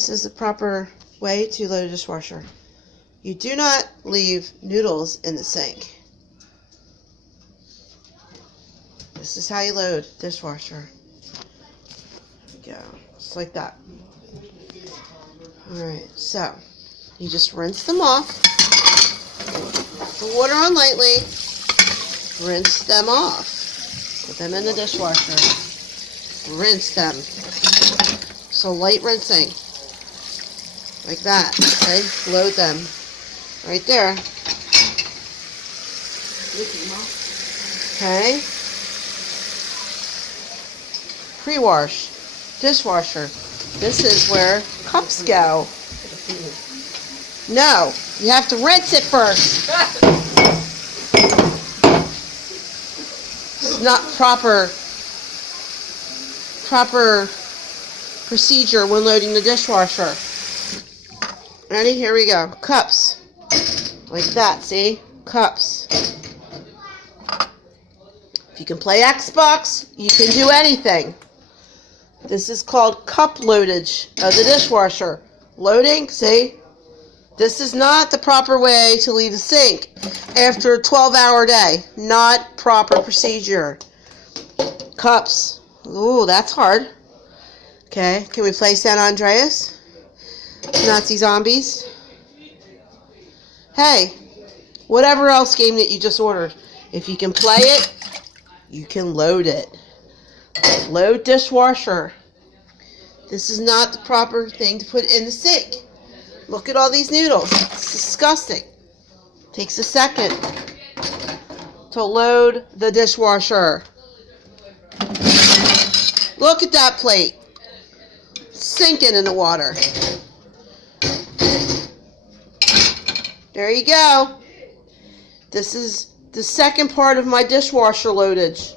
This is the proper way to load a dishwasher. You do not leave noodles in the sink. This is how you load dishwasher. There we go. Just like that. Alright, so you just rinse them off. Put the water on lightly. Rinse them off. Put them in the dishwasher. Rinse them. So light rinsing. Like that. Okay? Load them. Right there. Okay? Pre-wash. Dishwasher. This is where cups go. No. You have to rinse it first. It's not proper procedure when loading the dishwasher. Ready? Here we go. Cups. Like that, see? Cups. If you can play Xbox, you can do anything. This is called cup loadage of the dishwasher. Loading, see? This is not the proper way to leave the sink after a 12-hour day. Not proper procedure. Cups. Ooh, that's hard. Okay, can we play San Andreas? Nazi zombies. Hey, whatever else game that you just ordered, if you can play it, you can load it. Load dishwasher. This is not the proper thing to put in the sink. Look at all these noodles. It's disgusting. Takes a second to load the dishwasher. Look at that plate. Sinking in the water. There you go. This is the second part of my dishwasher loadage.